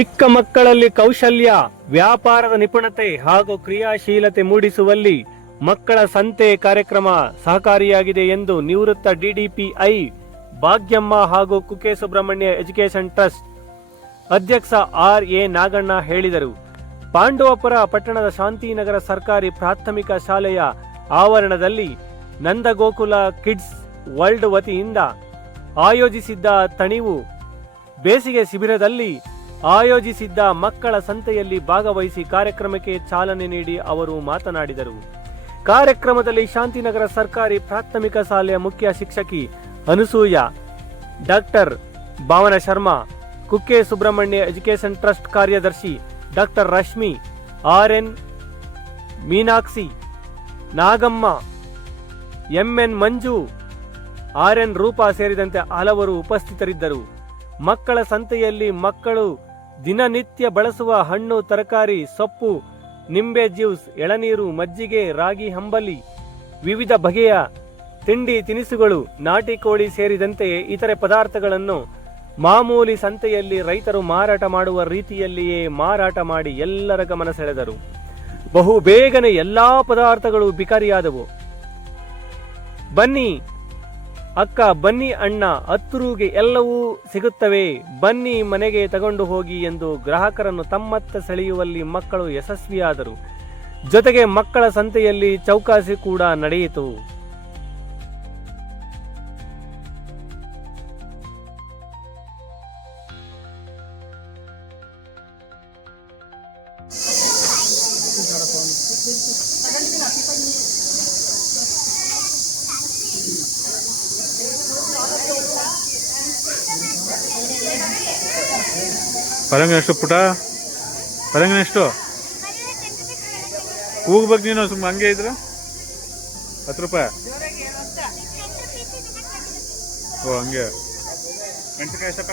ಚಿಕ್ಕ ಮಕ್ಕಳಲ್ಲಿ ಕೌಶಲ್ಯ, ವ್ಯಾಪಾರದ ನಿಪುಣತೆ ಹಾಗೂ ಕ್ರಿಯಾಶೀಲತೆ ಮೂಡಿಸುವಲ್ಲಿ ಮಕ್ಕಳ ಸಂತೆ ಕಾರ್ಯಕ್ರಮ ಸಹಕಾರಿಯಾಗಿದೆ ಎಂದು ನಿವೃತ್ತ ಡಿಡಿಪಿಐ ಭಾಗ್ಯಮ್ಮ ಹಾಗೂ ಕುಕ್ಕೆ ಸುಬ್ರಹ್ಮಣ್ಯ ಎಜುಕೇಷನ್ ಟ್ರಸ್ಟ್ ಅಧ್ಯಕ್ಷ ಆರ್.ಎ. ನಾಗಣ್ಣ ಹೇಳಿದರು. ಪಾಂಡವಪುರ ಪಟ್ಟಣದ ಶಾಂತಿನಗರ ಸರ್ಕಾರಿ ಪ್ರಾಥಮಿಕ ಶಾಲೆಯ ಆವರಣದಲ್ಲಿ ನಂದಗೋಕುಲ ಕಿಡ್ಸ್ ವರ್ಲ್ಡ್ ವತಿಯಿಂದ ಆಯೋಜಿಸಿದ್ದ ತಣಿವು ಬೇಸಿಗೆ ಶಿಬಿರದಲ್ಲಿ ಆಯೋಜಿಸಿದ್ದ ಮಕ್ಕಳ ಸಂತೆಯಲ್ಲಿ ಭಾಗವಹಿಸಿ ಕಾರ್ಯಕ್ರಮಕ್ಕೆ ಚಾಲನೆ ನೀಡಿ ಅವರು ಮಾತನಾಡಿದರು. ಕಾರ್ಯಕ್ರಮದಲ್ಲಿ ಶಾಂತಿನಗರ ಸರ್ಕಾರಿ ಪ್ರಾಥಮಿಕ ಶಾಲೆಯ ಮುಖ್ಯ ಶಿಕ್ಷಕಿ ಅನಸೂಯ, ಡಾಕ್ಟರ್ ಭಾವನ ಶರ್ಮಾ, ಕುಕ್ಕೆ ಸುಬ್ರಹ್ಮಣ್ಯ ಎಜುಕೇಷನ್ ಟ್ರಸ್ಟ್ ಕಾರ್ಯದರ್ಶಿ doctor Rashmi, R N. Meenakshi, Nagamma, M.N.. ಮಂಜು, ಆರ್.ಎನ್. ರೂಪಾ ಸೇರಿದಂತೆ ಹಲವರು ಉಪಸ್ಥಿತರಿದ್ದರು. ಮಕ್ಕಳ ಸಂತೆಯಲ್ಲಿ ಮಕ್ಕಳು ದಿನನಿತ್ಯ ಬಳಸುವ ಹಣ್ಣು, ತರಕಾರಿ, ಸೊಪ್ಪು, ನಿಂಬೆ ಜ್ಯೂಸ್, ಎಳನೀರು, ಮಜ್ಜಿಗೆ, ರಾಗಿ ಹಂಬಲಿ, ವಿವಿಧ ಬಗೆಯ ತಿಂಡಿ ತಿನಿಸುಗಳು, ನಾಟಿ ಕೋಳಿ ಸೇರಿದಂತೆ ಇತರೆ ಪದಾರ್ಥಗಳನ್ನು ಮಾಮೂಲಿ ಸಂತೆಯಲ್ಲಿ ರೈತರು ಮಾರಾಟ ಮಾಡುವ ರೀತಿಯಲ್ಲಿಯೇ ಮಾರಾಟ ಮಾಡಿ ಎಲ್ಲರ ಗಮನ ಸೆಳೆದರು. ಬಹು ಬೇಗನೆ ಎಲ್ಲಾ ಪದಾರ್ಥಗಳು ಬಿಕಾರಿಯಾದವು. ಬನ್ನಿ ಅಕ್ಕ, ಬನ್ನಿ ಅಣ್ಣ, 10 ರೂಗೆ ಎಲ್ಲವೂ ಸಿಗುತ್ತವೆ, ಬನ್ನಿ ಮನೆಗೆ ತಗೊಂಡು ಹೋಗಿ ಎಂದು ಗ್ರಾಹಕರನ್ನು ತಮ್ಮತ್ತ ಸೆಳೆಯುವಲ್ಲಿ ಮಕ್ಕಳು ಯಶಸ್ವಿಯಾದರು. ಜೊತೆಗೆ ಮಕ್ಕಳ ಸಂತೆಯಲ್ಲಿ ಚೌಕಾಸಿ ಕೂಡ ನಡೆಯಿತು. ಪರಂಗ ಎಷ್ಟು ಪುಟ? ಪರಂಗ ಎಷ್ಟು? ಹೋಗ್ಬೇಕು ನೀನು ಸುಮ್ಮ ಹಂಗೆ ಇದ್ರ 10 ರೂಪಾಯಿ. ಓ ಹಂಗೆ. ಮೆಣಸಿನಕಾಯಿ ಎಷ್ಟಪ್ಪ?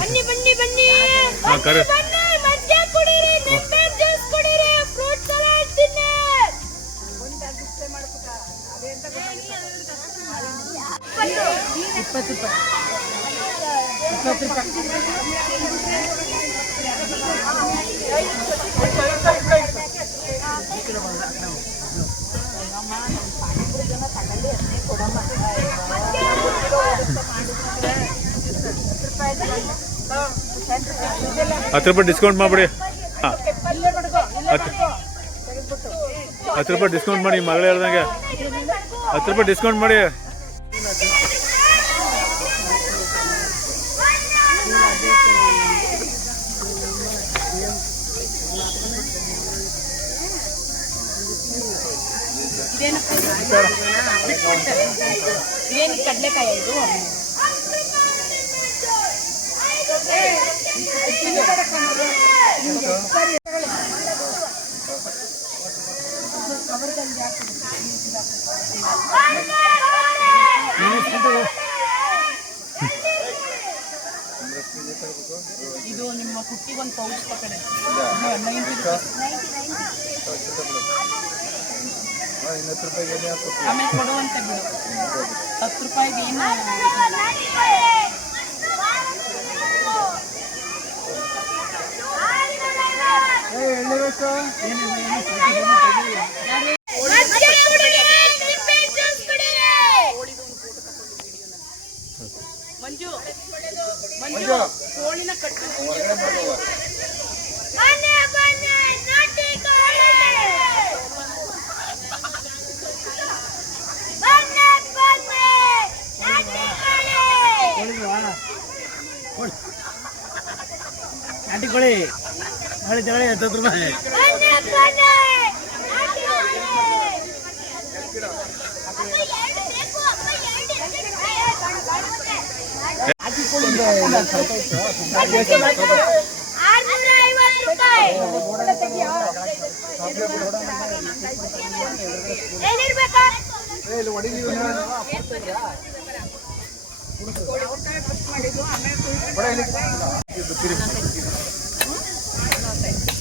ಬನ್ನಿ ಬನ್ನಿ ಬನ್ನಿ ಮಜ್ಜಿಗೆ ಕುಡೀರಿ, ನಿಂಬೆ ಜ್ಯೂಸ್ ಕುಡೀರಿ, ಫ್ರೂಟ್ ಸಲಾಡ್ ತಿನ್ನಿ. ₹10 ಡಿಸ್ಕೌಂಟ್ ಮಾಡ್ಬಿಡಿ. 10 ಡಿಸ್ಕೌಂಟ್ ಮಾಡಿ, ಮಗಳು ಹೇಳ್ದಂಗೆ ₹10 ಡಿಸ್ಕೌಂಟ್ ಮಾಡಿ. ಇದೇನು ಕಡಲೆಕಾಯಿ ಇದು? ಇದು ನಿಮ್ಮ ಕುಟ್ಟಿಗೊಂದು ಪೌಚ್ ತಗೊಳ್ಳಿ. ಆಮೇಲೆ ಕೊಡುವಂತ ಬಿಡು. ₹10 ಏನು ಮಂಜು ಮಂಜು ಕೋಳಿನ ಕಟ್ಟು. ನಾಟಿ ಕೋಳಿ ನಾಳೆ ಜಗಳ ₹10. ಅಪ್ಪ 2 ಬೇಕು, ಅಪ್ಪ 2 ಬೇಕು.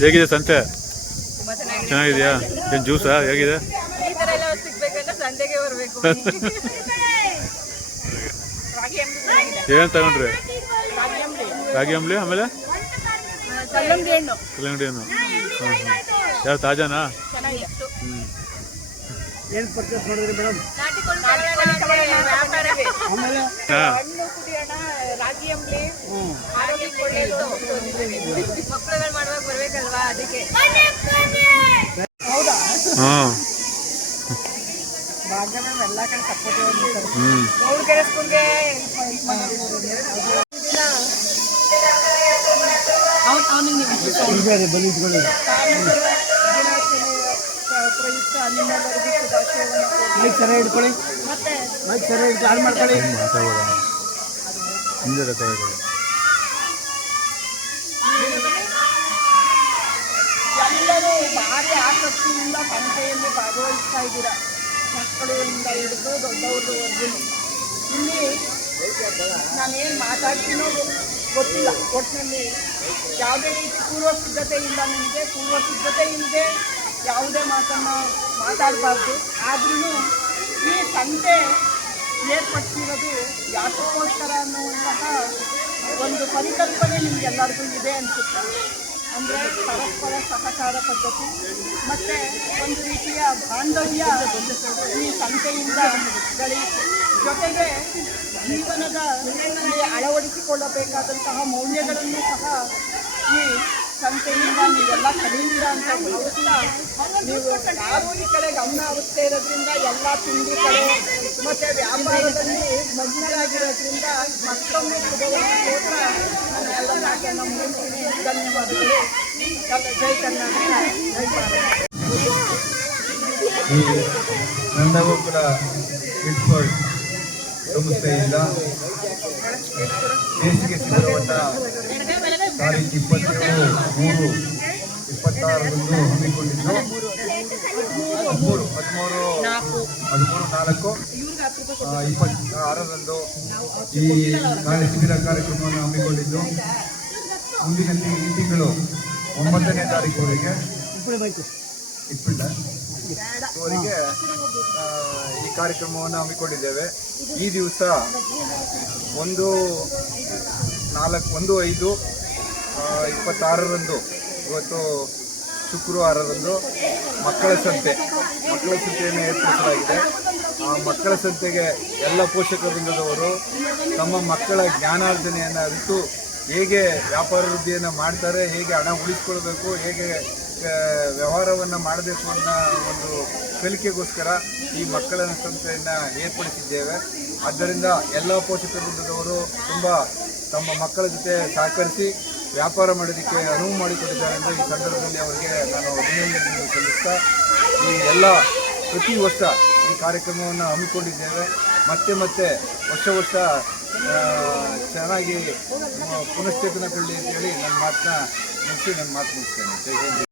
ಹೇಗಿದೆ ಸಂತೆ? ಚೆನ್ನಾಗಿದೆಯಾ? ಏನು ಜ್ಯೂಸಾ? ಹೇಗಿದೆ? ಈ ತರ ಎಲ್ಲ ಸಿಗ್ಬೇಕಂದ್ರೆ ಸಂತೆಗೆ ಬರಬೇಕು. ಏನು ತಗೊಂಡ್ರಿ? ರಾಗಿ ಅಂಬ್ಲಿ, ಆಮೇಲೆ ಕಲ್ಲಂಗಡಿ ಹಣ್ಣು ಕಲ್ಲಂಗಡಿ ಹಣ್ಣು. ಯಾರು ತಾಜಾನಾ? ಚೆನ್ನಾಗಿತ್ತು. ಏನು ಪರ್ಚೇಸ್ ಮಾಡಿದ್ರಿ ಮೇಡಮ್? ವ್ಯಾಪಾರವೇ. ಹಾಂ, ಹಣ್ಣು ಕುಡಿಯೋಣ, ರಾಗಿ ಅಂಬ್ಲಿ ಆರೋಗ್ಯಕ್ಕೆ ಒಳ್ಳೆಯದು. ಮಕ್ಕಳುಗಳು ಮಾಡುವಾಗ ಬರ್ಬೇಕಲ್ವಾ, ಅದಕ್ಕೆ. ಹೌದಾ? ಹಾಂ, ಭಾಗ್ಯ ಮ್ಯಾಮ್ ಎಲ್ಲ ಕಡೆ ಸಪೋರ್ಟ್ ಹ್ಞೂ. ಗೌಡ್ಗೆರೆ ಸ್ಕೂಲ್ಗೆ ಬನ್ನಿ ಇಟ್ಕೊಳ್ಳಿ. ಪ್ರಯುಕ್ತ ನಿಮ್ಮೆಲ್ಲರಿಗೂ ಶುಭಾಶಯವನ್ನು. ಮೈಕ್ ಸರಿಯಾಗಿ ಇಟ್ಕೊಳ್ಳಿ. ಮತ್ತೆ ಮೈಕ್ ಸರಿಯಾಗಿ ಇಟ್ಟು ಆನ್ ಮಾಡ್ಕೊಳ್ಳಿ. ಮಾತಾಡೋಣ ಹಿಂದೆ ತಗೊಳ್ಳಿ. ಎಲ್ಲರೂ ಭಾರಿ ಆಸಕ್ತಿಯಿಂದ ಸಂತೆಯಲ್ಲಿ ಭಾಗವಹಿಸ್ತಾ ಇದ್ದೀರಾ, ಮಕ್ಕಳಿಂದ ಹಿಡಿದು ದೊಡ್ಡವ್ರವರೆಗೂ. ಇಲ್ಲಿ ನಾನೇನು ಮಾತಾಡ್ತೀನೋ ಗೊತ್ತಿಲ್ಲ. ಒಟ್ಟಿನಲ್ಲಿ ಯಾವುದೇ ರೀತಿ ಪೂರ್ವ ಸಿದ್ಧತೆ ಇಲ್ಲ, ನನಗೆ ಪೂರ್ವ ಸಿದ್ಧತೆ ಇಲ್ಲದೆ ಯಾವುದೇ ಮಾತನ್ನು ಮಾತಾಡಬಾರ್ದು. ಆದ್ರೂ ಈ ಸಂತೆ ಏರ್ಪಡಿಸಿರೋದು ಯಾತಕ್ಕೋಸ್ಕರ ಅನ್ನುವಂತಹ ಒಂದು ಪರಿಕಲ್ಪನೆ ನಿಮಗೆಲ್ಲರಿಗೂ ಇದೆ ಅನಿಸುತ್ತೆ. ಅಂದರೆ ಪರಸ್ಪರ ಸಹಕಾರ ಪದ್ಧತಿ ಮತ್ತು ಒಂದು ರೀತಿಯ ಬಾಂಧವ್ಯ ಈ ಸಂತೆಯಿಂದ ಬೆಳೆಯುತ್ತೆ. ಜೊತೆಗೆ ಜೀವನದಲ್ಲಿ ಅಳವಡಿಸಿಕೊಳ್ಳಬೇಕಾದಂತಹ ಮೌಲ್ಯಗಳನ್ನು ಸಹ ಈ ಸಂತೆಯಿಂದ ನೀವೆಲ್ಲ ಕಲಿಯುತ್ತೀರಾ ಅಂತ ಭಾವಿಸ್ತಾ, ನೀವು ಯಾರೂ ಈ ಕಡೆ ಗಮನ ಹರಿಸ್ತಾ ಇರೋದ್ರಿಂದ ಎಲ್ಲ ತಿಂಡಿ ಕಡೆ ಮತ್ತು ವ್ಯಾಪಾರದಲ್ಲಿ ಮಗ್ನರಾಗಿರೋದ್ರಿಂದ ಮತ್ತೊಮ್ಮೆ ಶುಭವನ್ನೋಸ್ಕರ ನಾನು ಎಲ್ಲ ಮಾತನ್ನು ಮುಗಿಸ್ತೀನಿ. ಧನ್ಯವಾದಗಳು. ಜೈ ಕರ್ನಾಟಕ, ಜೈ ಭಾರತ. ಈ ನಂದಗೋಕುಲ ಕಿಡ್ಸ್ವರ್ಲ್ಡ್ ಸಂಸ್ಥೆಯಿಂದ ಬೇಸಿಗೆ ಶಿಬಿರವನ್ನು ತಾರೀಕು 27/3/26ರಂದು ಹಮ್ಮಿಕೊಂಡಿದ್ದು 13/4/26ರಂದು ಈ ನಾಳೆ ಶಿಬಿರ ಕಾರ್ಯಕ್ರಮವನ್ನು ಹಮ್ಮಿಕೊಂಡಿದ್ದು ಮುಂದಿನ ಈ ತಿಂಗಳು 9ನೇ ತಾರೀಕುವರೆಗೆ ಇವರಿಗೆ ಈ ಕಾರ್ಯಕ್ರಮವನ್ನು ಹಮ್ಮಿಕೊಂಡಿದ್ದೇವೆ. ಈ ದಿವಸ 1/5/26ರಂದು ಇವತ್ತು ಶುಕ್ರವಾರದಂದು ಮಕ್ಕಳ ಸಂತೆಯನ್ನು ಏರ್ಪಡಿಸಲಾಗಿದೆ. ಆ ಮಕ್ಕಳ ಸಂತೆಗೆ ಎಲ್ಲ ಪೋಷಕ ವೃಂದದವರು ತಮ್ಮ ಮಕ್ಕಳ ಜ್ಞಾನಾರ್ಜನೆಯನ್ನು ಅರಿತು ಹೇಗೆ ವ್ಯಾಪಾರ ವೃದ್ಧಿಯನ್ನು ಮಾಡ್ತಾರೆ, ಹೇಗೆ ಹಣ ಉಳಿಸ್ಕೊಳ್ಬೇಕು, ಹೇಗೆ ವ್ಯವಹಾರವನ್ನು ಮಾಡಬೇಕು ಅನ್ನೋ ಒಂದು ಕಲಿಕೆಗೋಸ್ಕರ ಈ ಮಕ್ಕಳ ಸಂಸ್ಥೆಯನ್ನು ಏರ್ಪಡಿಸಿದ್ದೇವೆ. ಆದ್ದರಿಂದ ಎಲ್ಲ ಪೋಷಕ ವೃಂದದವರು ತುಂಬ ತಮ್ಮ ಮಕ್ಕಳ ಜೊತೆ ಸಹಕರಿಸಿ ವ್ಯಾಪಾರ ಮಾಡೋದಕ್ಕೆ ಅನುವು ಮಾಡಿಕೊಟ್ಟಿದ್ದಾರೆ ಎಂದು ಈ ಸಂದರ್ಭದಲ್ಲಿ ಅವರಿಗೆ ನಾನು ಅಭಿನಂದನೆಯನ್ನು ಸಲ್ಲಿಸ್ತಾ, ಈ ಎಲ್ಲ ಪ್ರತಿ ವರ್ಷ ಈ ಕಾರ್ಯಕ್ರಮವನ್ನು ಹಮ್ಮಿಕೊಂಡಿದ್ದೇವೆ. ಮತ್ತೆ ವರ್ಷ ಚೆನ್ನಾಗಿ ಪುನಶ್ಚೇತನಗೊಳ್ಳಿ ಅಂತೇಳಿ ನನ್ನ ಮಾತನ್ನ ಮುಗಿಸ್ತೇನೆ. ಜೈ ಹಿಂದ್.